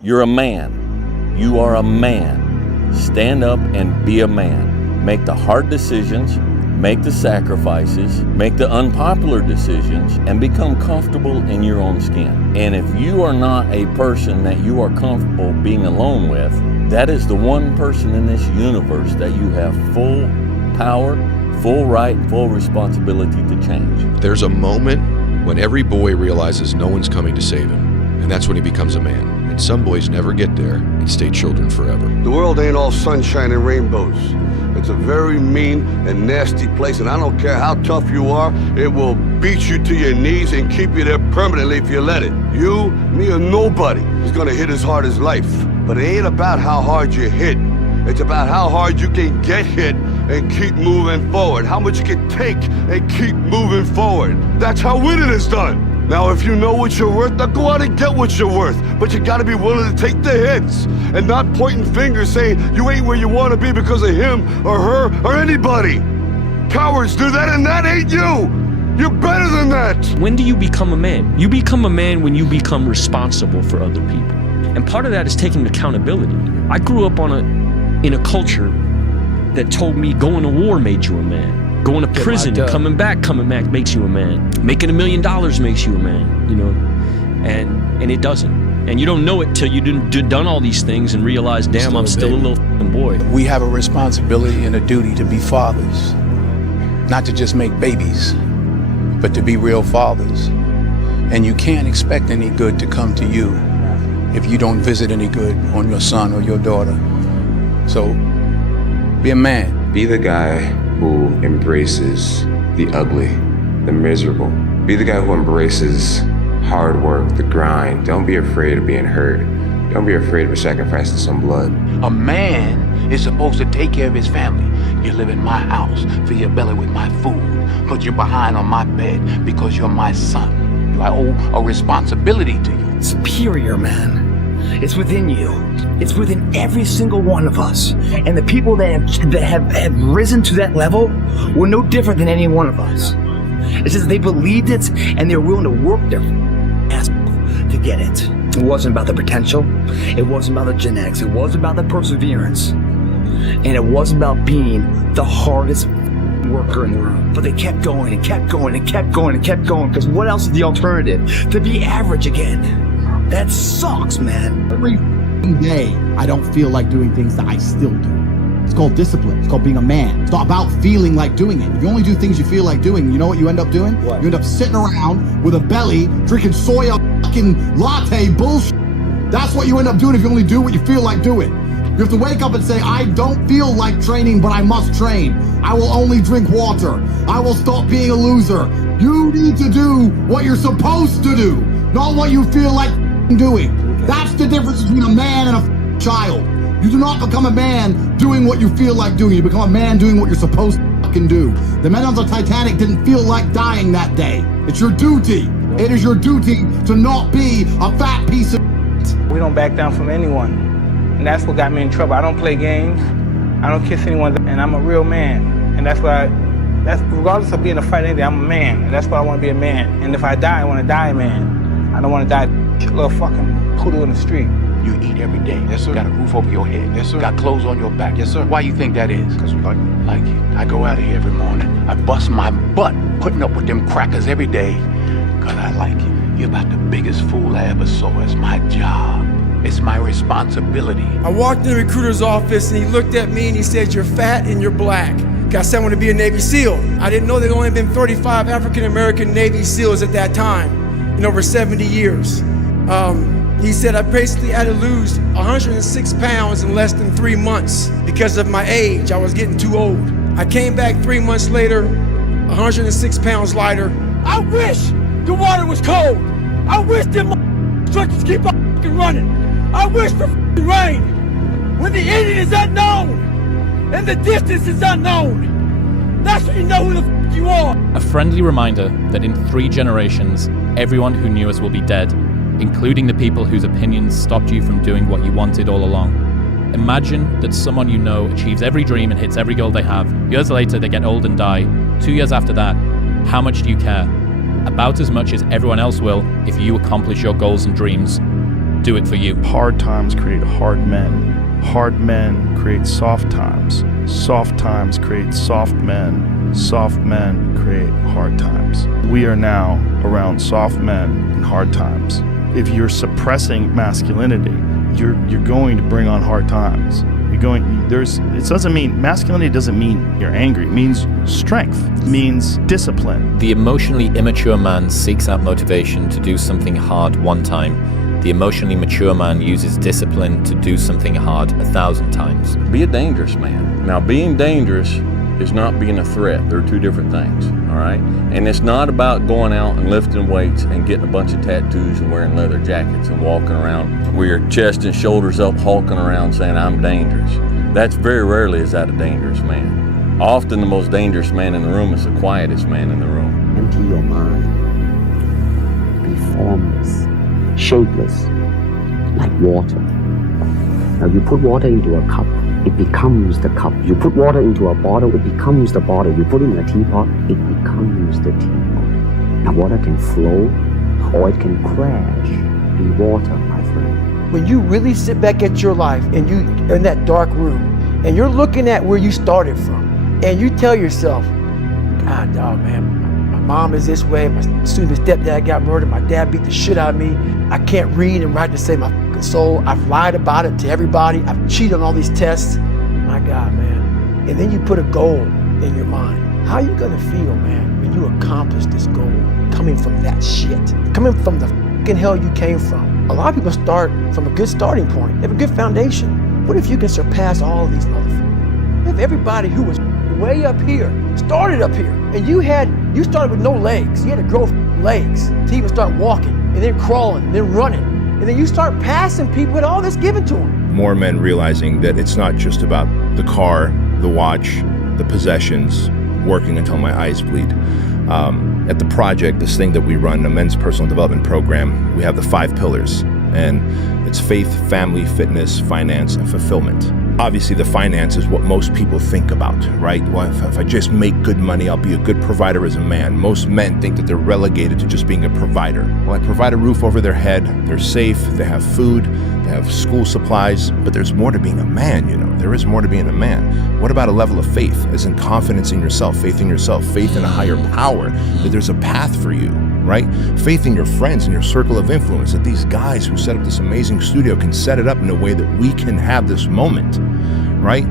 You're a man. You are a man. Stand up and be a man. Make the hard decisions, make the sacrifices, make the unpopular decisions, and become comfortable in your own skin. And if you are not a person that you are comfortable being alone with, that is the one person in this universe that you have full power, full right, and full responsibility to change. There's a moment when every boy realizes no one's coming to save him, and that's when he becomes a man. And some boys never get there and stay children forever. The world ain't all sunshine and rainbows. It's a very mean and nasty place, and I don't care how tough you are, it will beat you to your knees and keep you there permanently if you let it. You, me, or nobody is gonna hit as hard as life. But it ain't about how hard you hit. It's about how hard you can get hit and keep moving forward. How much you can take and keep moving forward. That's how winning is done. Now, if you know what you're worth, now go out and get what you're worth. But you gotta be willing to take the hits and not pointing fingers saying you ain't where you wanna be because of him or her or anybody. Cowards do that, and that ain't you. You're better than that. When do you become a man? You become a man when you become responsible for other people. And part of that is taking accountability. I grew up in a culture that told me going to war made you a man. Going to prison, coming back makes you a man. Making $1 million makes you a man, you know, and it doesn't. And you don't know it till you've done all these things and realize, damn, I'm still a little f***ing boy. We have a responsibility and a duty to be fathers, not to just make babies, but to be real fathers. And you can't expect any good to come to you if you don't visit any good on your son or your daughter. So, be a man. Be the guy who embraces the ugly, the miserable. Be the guy who embraces hard work, the grind. Don't be afraid of being hurt. Don't be afraid of sacrificing some blood. A man is supposed to take care of his family. You live in my house, fill your belly with my food, put you behind on my bed because you're my son. I owe a responsibility to you. Superior man. It's within you. It's within every single one of us. And the people that have risen to that level were no different than any one of us. It's just they believed it and they're willing to work their ass to get it. It wasn't about the potential. It wasn't about the genetics. It wasn't about the perseverance. And it wasn't about being the hardest worker in the room. But they kept going and kept going and kept going and kept going, because what else is the alternative? To be average again. That sucks, man. Every day, I don't feel like doing things that I still do. It's called discipline. It's called being a man. It's not about feeling like doing it. If you only do things you feel like doing, you know what you end up doing? What? You end up sitting around with a belly, drinking soya fucking latte bullshit. That's what you end up doing if you only do what you feel like doing. You have to wake up and say, I don't feel like training, but I must train. I will only drink water. I will stop being a loser. You need to do what you're supposed to do, not what you feel like doing. That's the difference between a man and a child. You do not become a man doing what you feel like doing. You become a man doing what you're supposed to fucking do. The men on the Titanic didn't feel like dying that day. It's your duty. It is your duty to not be a fat piece of shit. We don't back down from anyone. And that's what got me in trouble. I don't play games. I don't kiss anyone. And I'm a real man. And that's why, regardless of being a fight or anything, I'm a man. And that's why I want to be a man. And if I die, I want to die a man. I don't want to die a little fucking poodle in the street. You eat every day. Yes, sir. Got a roof over your head. Yes, sir. Got clothes on your back. Yes, sir. Why you think that is? Because we like it. Like it. I go out of here every morning. I bust my butt putting up with them crackers every day because I like it. You're about the biggest fool I ever saw. It's my job. It's my responsibility. I walked in the recruiter's office and he looked at me and he said, you're fat and you're black. I said I want to be a Navy SEAL. I didn't know there had only been 35 African-American Navy SEALs at that time in over 70 years. He said I basically had to lose 106 pounds in less than 3 months because of my age. I was getting too old. I came back 3 months later, 106 pounds lighter. I wish the water was cold. I wish them trucks keep on running. I wish for rain. When the ending is unknown and the distance is unknown, that's when you know who the you are. A friendly reminder that in 3 generations, everyone who knew us will be dead, including the people whose opinions stopped you from doing what you wanted all along. Imagine that someone you know achieves every dream and hits every goal they have. Years later, they get old and die. 2 years after that, how much do you care? About as much as everyone else will if you accomplish your goals and dreams. do it for you. Hard times create hard men. Hard men create soft times. Soft times create soft men. Soft men create hard times. We are now around soft men and hard times. If you're suppressing masculinity, you're going to bring on hard times. Masculinity doesn't mean you're angry. It means strength. It means discipline. The emotionally immature man seeks out motivation to do something hard one time. The emotionally mature man uses discipline to do something hard 1,000 times. Be a dangerous man. Now, being dangerous is not being a threat. They're two different things, all right? And it's not about going out and lifting weights and getting a bunch of tattoos and wearing leather jackets and walking around with your chest and shoulders up, hulking around saying, I'm dangerous. That's very rarely is that a dangerous man. Often the most dangerous man in the room is the quietest man in the room. Empty your mind. Be formless, shapeless, like water. Now you put water into a cup, it becomes the cup. You put water into a bottle, it becomes the bottle. You put it in a teapot, it becomes the teapot. Now water can flow or it can crash. Be water, my friend. When you really sit back at your life and you are in that dark room and you're looking at where you started from and you tell yourself, God, dog, man, my mom is this way, my stepdad got murdered, my dad beat the shit out of me, I can't read and write to save my fucking soul, I've lied about it to everybody, I've cheated on all these tests, my God, man. And then you put a goal in your mind. How are you gonna feel, man, when you accomplish this goal coming from that shit, coming from the fucking hell you came from? A lot of people start from a good starting point. They have a good foundation. What if you can surpass all of these motherfuckers? If everybody who was way up here started up here, and you started with no legs. You had to grow legs to even start walking, and then crawling, and then running, and then you start passing people with all this given to them. More men realizing that it's not just about the car, the watch, the possessions, working until my eyes bleed. At the project, this thing that we run, a men's personal development program, we have the 5 pillars, and it's faith, family, fitness, finance, and fulfillment. Obviously, the finance is what most people think about, right? Well, if I just make good money, I'll be a good provider as a man. Most men think that they're relegated to just being a provider. Well, I provide a roof over their head, they're safe, they have food, they have school supplies, but there's more to being a man, you know. There is more to being a man. What about a level of faith, as in confidence in yourself, faith in a higher power, that there's a path for you, right? Faith in your friends and your circle of influence, that these guys who set up this amazing studio can set it up in a way that we can have this moment, right?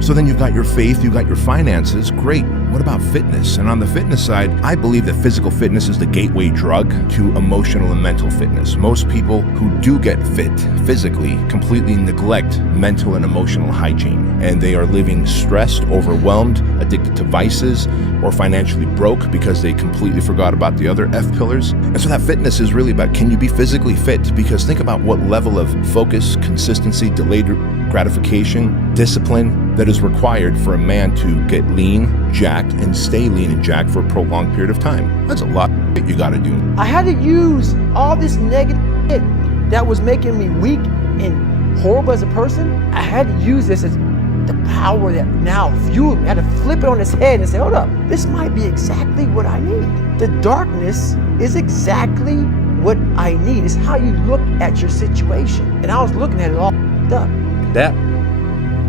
So then you've got your faith, you've got your finances, great. What about fitness? And on the fitness side, I believe that physical fitness is the gateway drug to emotional and mental fitness. Most people who do get fit physically completely neglect mental and emotional hygiene. And they are living stressed, overwhelmed, addicted to vices, or financially broke because they completely forgot about the other F pillars. And so that fitness is really about, can you be physically fit? Because think about what level of focus, consistency, delayed gratification, discipline that is required for a man to get lean, jacked, and stay lean and jacked for a prolonged period of time. That's a lot that you gotta do. I had to use all this negative shit that was making me weak and horrible as a person. I had to use this as the power that now fueled me. I had to flip it on its head and say, hold up, this might be exactly what I need. The darkness is exactly what I need. It's how you look at your situation. And I was looking at it all up. That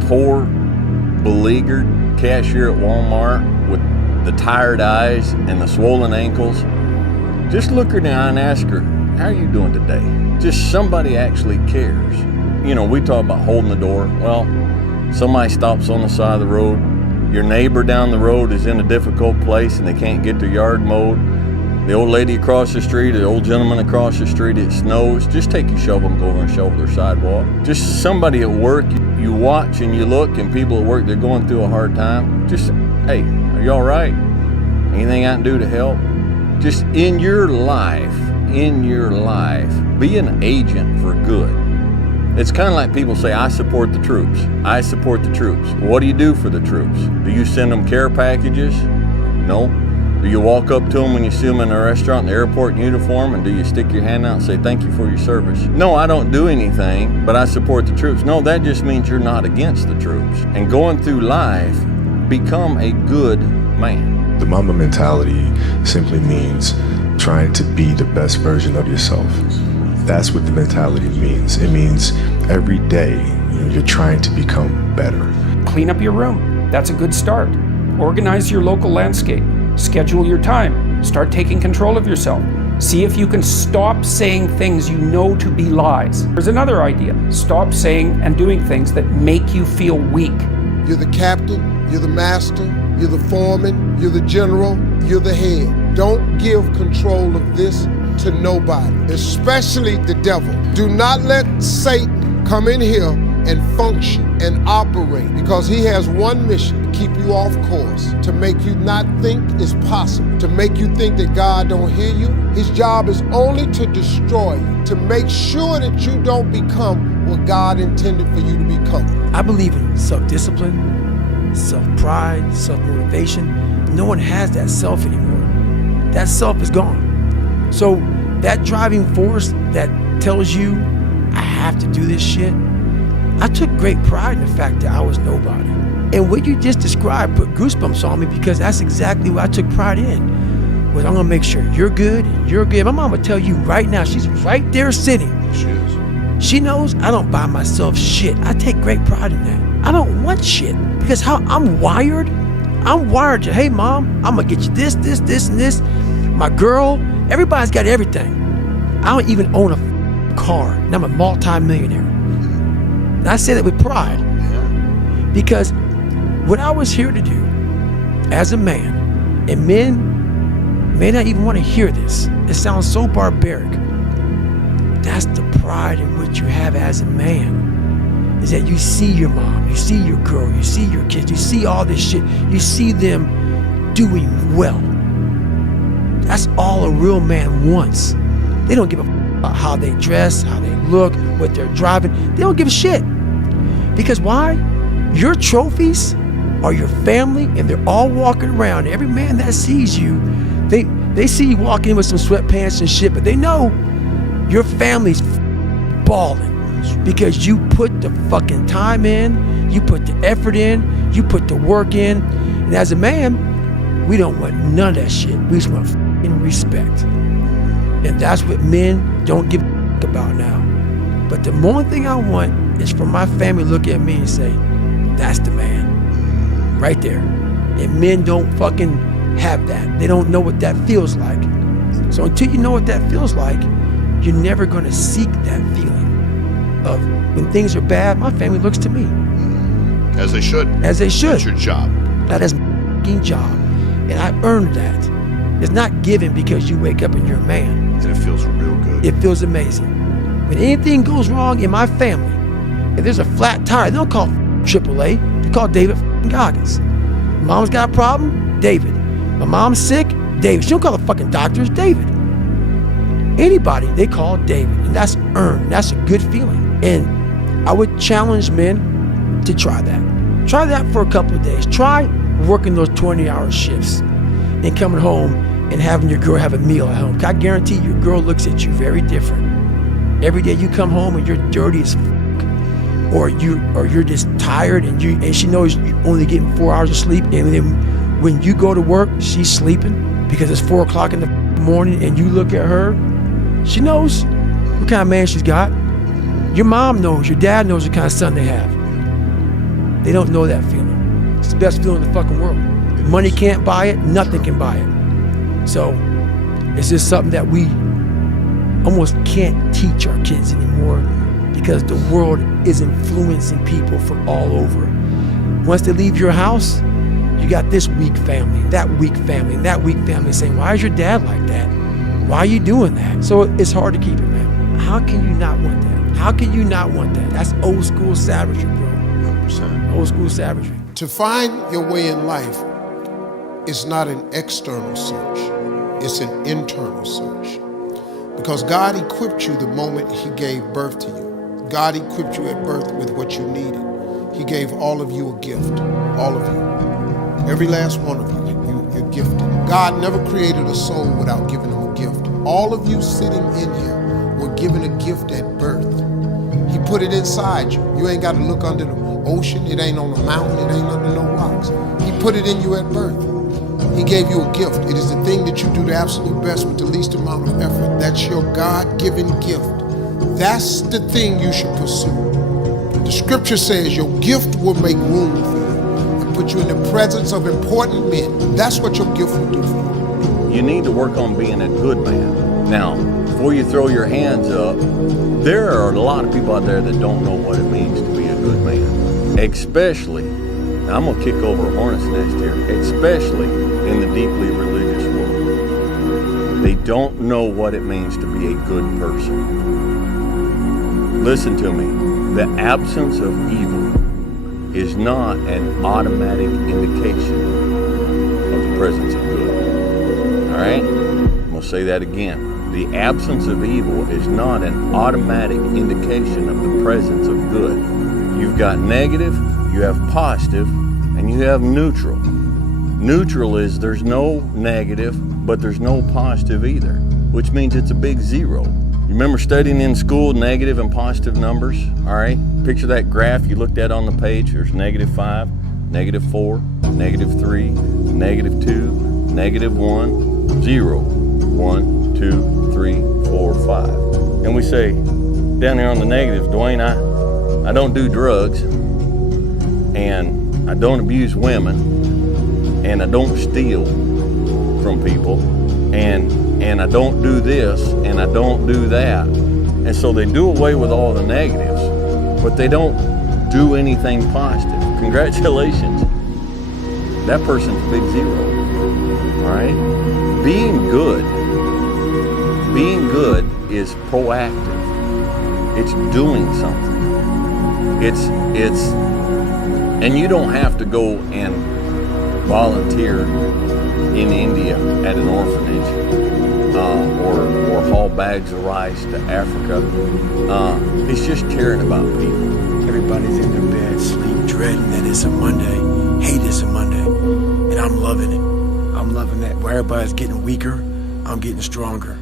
poor, beleaguered cashier at Walmart with the tired eyes and the swollen ankles, just look her in the eye and ask her, how are you doing today? Just somebody actually cares. You know, we talk about holding the door. Well, somebody stops on the side of the road. Your neighbor down the road is in a difficult place and they can't get their yard mowed. The old lady across the street, the old gentleman across the street, it snows. Just take your shovel and go over and shovel their sidewalk. Just somebody at work, you watch and you look, and people at work, they're going through a hard time. Just, hey, are you all right? Anything I can do to help? Just in your life, be an agent for good. It's kind of like people say, I support the troops. I support the troops. What do you do for the troops? Do you send them care packages? No. Do you walk up to them when you see them in a restaurant, in the airport in uniform, and do you stick your hand out and say, thank you for your service? No, I don't do anything, but I support the troops. No, that just means you're not against the troops. And going through life, become a good man. The Mamba mentality simply means trying to be the best version of yourself. That's what the mentality means. It means every day, you're trying to become better. Clean up your room. That's a good start. Organize your local landscape. Schedule your time. Start taking control of yourself. See if you can stop saying things you know to be lies. There's another idea. Stop saying and doing things that make you feel weak. You're the captain, you're the master, you're the foreman, you're the general, you're the head. Don't give control of this to nobody, especially the devil. Do not let Satan come in here and function and operate, because he has one mission: to keep you off course, to make you not think it's possible, to make you think that God don't hear you. His job is only to destroy you, to make sure that you don't become what God intended for you to become. I believe in self-discipline, self-pride, self-motivation. No one has that self anymore. That self is gone. So that driving force that tells you, I have to do this shit, I took great pride in the fact that I was nobody. And what you just described put goosebumps on me, because that's exactly what I took pride in. Was I'm gonna make sure you're good and you're good. My mom would tell you right now, she's right there sitting. She is. She knows I don't buy myself shit. I take great pride in that. I don't want shit, because how I'm wired to, hey mom, I'm gonna get you this, this, this, and this. My girl, everybody's got everything. I don't even own a car, and I'm a multi-millionaire. And I say that with pride, because what I was here to do as a man, and men may not even want to hear this, it sounds so barbaric. That's the pride in which you have as a man, is that you see your mom, you see your girl, you see your kids, you see all this shit, you see them doing well. That's all a real man wants. They don't give a f about how they dress, how they look, what they're driving. They don't give a shit. Because why? Your trophies are your family, and they're all walking around. Every man that sees you, they see you walking in with some sweatpants and shit, but they know your family's balling, because you put the fucking time in, you put the effort in, you put the work in. And as a man, we don't want none of that shit. We just want fucking respect. And that's what men don't give a fuck about now. But the one thing I want is for my family to look at me and say, that's the man, right there. And men don't fucking have that. They don't know what that feels like. So until you know what that feels like, you're never gonna seek that feeling of, when things are bad, my family looks to me. As they should. As they should. That's your job. That is my fucking job. And I earned that. It's not given because you wake up and you're a man. And it feels real good. It feels amazing. When anything goes wrong in my family, if there's a flat tire, they don't call AAA, they call David Goggins. Mom's got a problem? David. My mom's sick? David. She don't call the fucking doctors, David. Anybody, they call David. And that's earned. That's a good feeling. And I would challenge men to try that. Try that for a couple of days. Try working those 20-hour shifts and coming home and having your girl have a meal at home. I guarantee your girl looks at you very different. Every day you come home and you're dirty as fuck, or you're just tired, and she knows you're only getting 4 hours of sleep, and then when you go to work, she's sleeping because it's 4 o'clock in the morning, and you look at her, she knows what kind of man she's got. Your mom knows, your dad knows what kind of son they have. They don't know that feeling. It's the best feeling in the fucking world. Money can't buy it, nothing can buy it. So it's just something that we almost can't teach our kids anymore, because the world is influencing people from all over. Once they leave your house, you got this weak family, that weak family, and that weak family saying, why is your dad like that? Why are you doing that? So it's hard to keep it, man. How can you not want that? How can you not want that? That's old school savagery, bro. 100%. Old school savagery. To find your way in life is not an external search, it's an internal search. Because God equipped you the moment He gave birth to you. God equipped you at birth with what you needed. He gave all of you a gift, all of you. Every last one of you, you're gifted. God never created a soul without giving them a gift. All of you sitting in here were given a gift at birth. He put it inside you. You ain't got to look under the ocean. It ain't on a mountain. It ain't under no rocks. He put it in you at birth. He gave you a gift. It is the thing that you do the absolute best with the least amount of effort. That's your God-given gift. That's the thing you should pursue. The scripture says your gift will make room for you and put you in the presence of important men. That's what your gift will do for you. You need to work on being a good man. Now, before you throw your hands up, there are a lot of people out there that don't know what it means to be a good man. Especially, now I'm gonna kick over a hornet's nest here, especially in the deeply religious world. They don't know what it means to be a good person. Listen to me, the absence of evil is not an automatic indication of the presence of good. All right? I'm gonna say that again. The absence of evil is not an automatic indication of the presence of good. You've got negative, you have positive, and you have neutral. Neutral is there's no negative, but there's no positive either, which means it's a big zero. You remember studying in school negative and positive numbers? All right, picture that graph you looked at on the page. There's -5, -4, -3, -2, -1, 0, 1, 2, 3, 4, 5. And we say, down there on the negatives, Dwayne, I don't do drugs, and I don't abuse women, and I don't steal from people, and I don't do this, and I don't do that. And so they do away with all the negatives, but they don't do anything positive. Congratulations. That person's a big zero. All right? Being good is proactive. It's doing something. And you don't have to go and volunteer in India at an orphanage or haul bags of rice to Africa. It's just caring about people. Everybody's in their bed, sleep, dreading that it's a Monday, hate it's a Monday, and I'm loving it. I'm loving that. Where everybody's getting weaker, I'm getting stronger.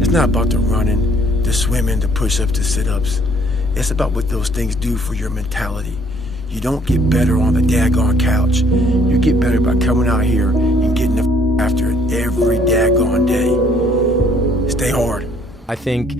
It's not about the running, the swimming, the push-ups, the sit-ups. It's about what those things do for your mentality. You don't get better on the daggone couch. You get better by coming out here and getting the after it every daggone day. Stay hard. I think,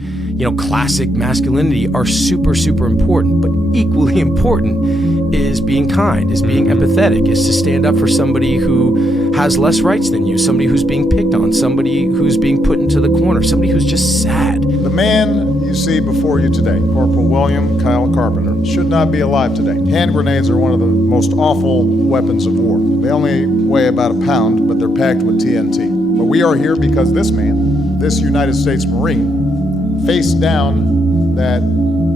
classic masculinity are super, super important, but equally important is being kind, is being empathetic, is to stand up for somebody who has less rights than you, somebody who's being picked on, somebody who's being put into the corner, somebody who's just sad. The man you see before you today, Corporal William Kyle Carpenter, should not be alive today. Hand grenades are one of the most awful weapons of war. They only weigh about a pound, but they're packed with TNT. But we are here because this man, this United States Marine, faced down that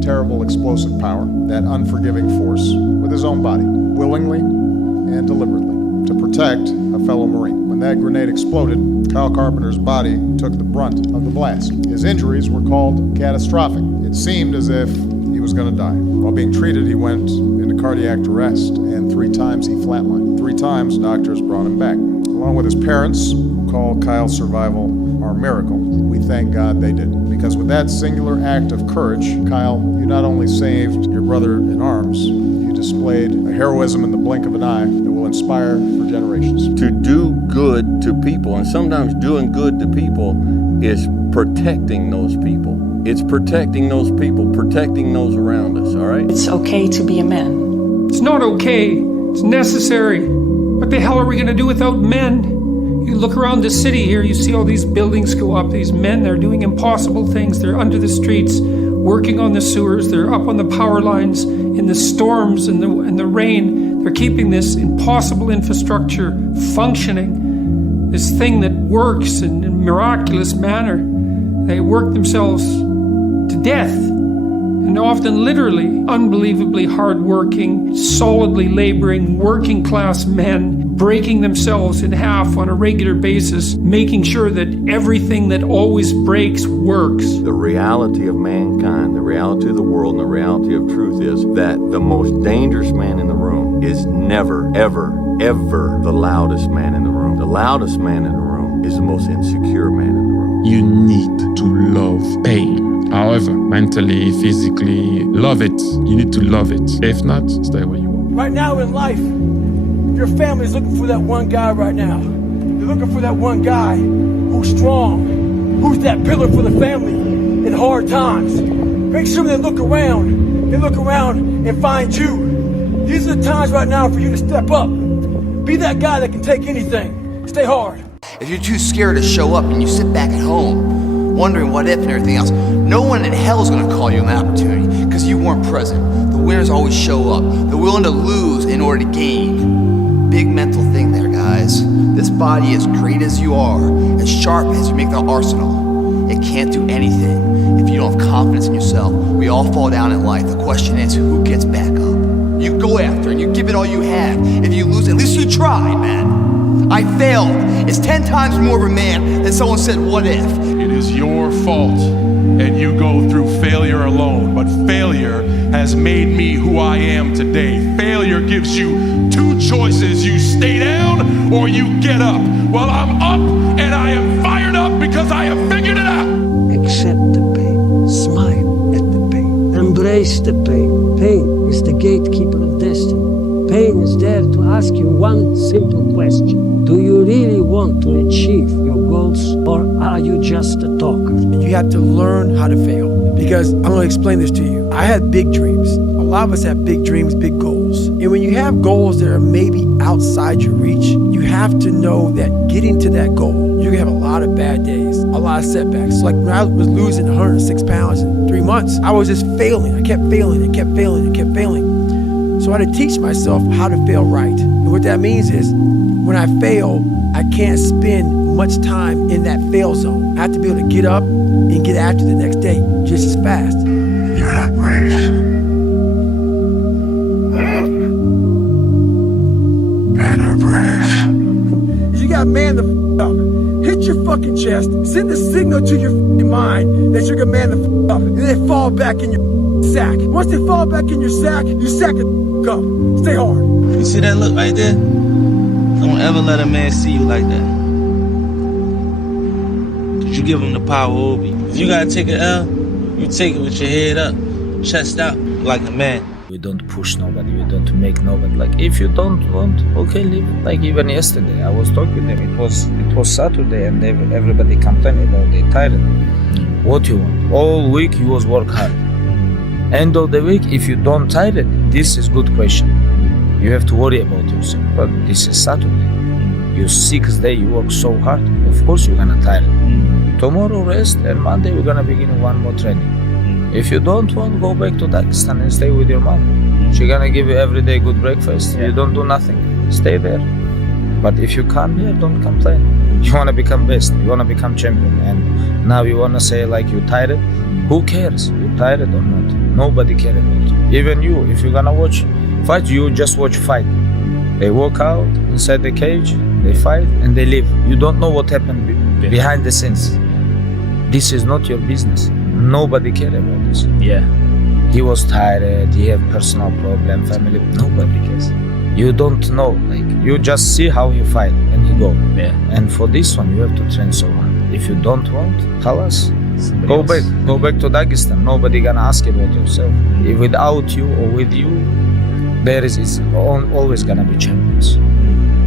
terrible explosive power, that unforgiving force, with his own body, willingly and deliberately, to protect a fellow Marine. When that grenade exploded, Kyle Carpenter's body took the brunt of the blast. His injuries were called catastrophic. It seemed as if he was going to die. While being treated, he went into cardiac arrest, and 3 times he flatlined. 3 times, doctors brought him back. Along with his parents, who call Kyle's survival our miracle, we thank God they did. Because with that singular act of courage, Kyle, you not only saved your brother in arms, you displayed a heroism in the blink of an eye that will inspire for generations. To do good to people, and sometimes doing good to people is protecting those people. It's protecting those people, protecting those around us, all right? It's okay to be a man. It's not okay. It's necessary. What the hell are we going to do without men? You look around the city here, you see all these buildings go up. These men, they're doing impossible things. They're under the streets, working on the sewers. They're up on the power lines in the storms and the rain. They're keeping this impossible infrastructure functioning. This thing that works in a miraculous manner. They work themselves to death. And often literally, unbelievably hardworking, solidly laboring, working class men breaking themselves in half on a regular basis, making sure that everything that always breaks works. The reality of mankind, the reality of the world, and the reality of truth is that the most dangerous man in the room is never, ever, ever the loudest man in the room. The loudest man in the room is the most insecure man in the room. You need to love pain. However, mentally, physically, love it. You need to love it. If not, stay where you are. Right now in life, your family's looking for that one guy right now. They're looking for that one guy who's strong, who's that pillar for the family. And hard times. Make sure they look around. They look around and find you. These are the times right now for you to step up. Be that guy that can take anything. Stay hard. If you're too scared to show up and you sit back at home, wondering what if and everything else, no one in hell is going to call you an opportunity because you weren't present. The winners always show up. They're willing to lose in order to gain. Big mental thing there, guys. This body, as great as you are, as sharp as you make the arsenal, it can't do anything if you don't have confidence in yourself. We all fall down in life. The question is, who gets back up? You go after and you give it all you have. If you lose, at least you tried, man. I failed. It's 10 times more of a man than someone said, what if? It is your fault, and you go through failure alone. But failure has made me who I am today. Failure gives you two choices. You stay down or you get up. Well, I'm up, and I am fired up because I have figured it out. Accept the pain. Smile at the pain. Embrace the pain. Pain is the gatekeeper of destiny. Pain is there to ask you one simple question. Do you really want to achieve your goals, or are you just a talker? And you have to learn how to fail. Because I'm going to explain this to you. I had big dreams. A lot of us have big dreams, big goals. And when you have goals that are maybe outside your reach, you have to know that getting to that goal, you're going to have a lot of bad days, a lot of setbacks. Like when I was losing 106 pounds in 3 months, I was just failing. I kept failing and kept failing and kept failing. So I had to teach myself how to fail right. And what that means is when I fail, I can't spend much time in that fail zone. I have to be able to get up and get after the next day just as fast. You're not brave. Men are brave. You gotta man the up. Hit your fucking chest. Send a signal to your mind that you're gonna man the up. And then fall back in your sack. Once they fall back in your sack, you sack the up. Stay hard. You see that look right there? Don't ever let a man see you like that. Cause you give him the power over you. If you gotta take an L, you take it with your head up, chest out, like a man. We don't push nobody, we don't make nobody. Like, if you don't want, okay, leave. Like, even yesterday, I was talking with them. It was Saturday, and everybody complaining about they tired. What you want? All week you was work hard. End of the week, if you don't tired, this is good question. You have to worry about yourself. But this is Saturday. Your 6th day, you work so hard. Of course, you're gonna tired. Tomorrow rest, and Monday we're gonna begin one more training. If you don't want, go back to Dagestan and stay with your mom. She's gonna give you every day good breakfast. You don't do nothing. Stay there. But if you come here, don't complain. You wanna become best. You wanna become champion. And now you wanna say like you tired. Who cares? You tired or not? Nobody cares about you. Even you, if you're gonna watch fight, you just watch fight. They walk out inside the cage, they fight, and they leave. You don't know what happened behind the scenes. This is not your business. Nobody cares about this. Yeah. He was tired, he have personal problem, family, nobody cares. You don't know, like, you just see how he fight and he go. Yeah. And for this one, you have to train so hard. If you don't want, tell us. Go back to Dagestan. Nobody gonna ask about yourself. If without you or with you, there is always gonna be champions.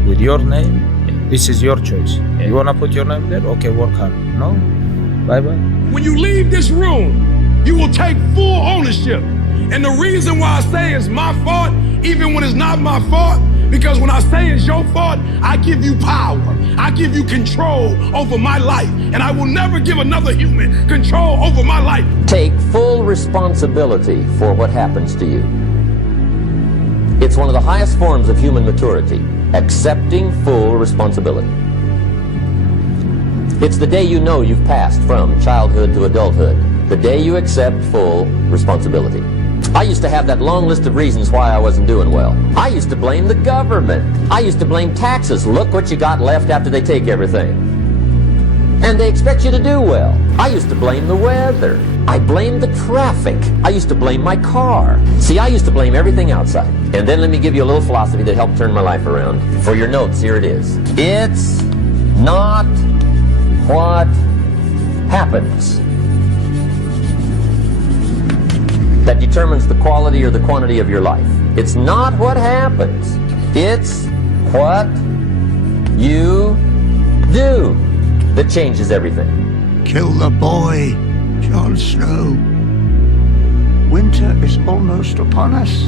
With your name, this is your choice. You wanna put your name there? Okay, work hard. No, bye bye. When you leave this room, you will take full ownership. And the reason why I say it's my fault, even when it's not my fault, because when I say it's your fault, I give you power. I give you control over my life. And I will never give another human control over my life. Take full responsibility for what happens to you. It's one of the highest forms of human maturity, accepting full responsibility. It's the day you know you've passed from childhood to adulthood, the day you accept full responsibility. I used to have that long list of reasons why I wasn't doing well. I used to blame the government. I used to blame taxes. Look what you got left after they take everything. And they expect you to do well. I used to blame the weather. I blamed the traffic. I used to blame my car. See, I used to blame everything outside. And then let me give you a little philosophy that helped turn my life around. For your notes, here it is. It's not what happens that determines the quality or the quantity of your life. It's not what happens. It's what you do that changes everything. Kill the boy, Jon Snow, winter is almost upon us.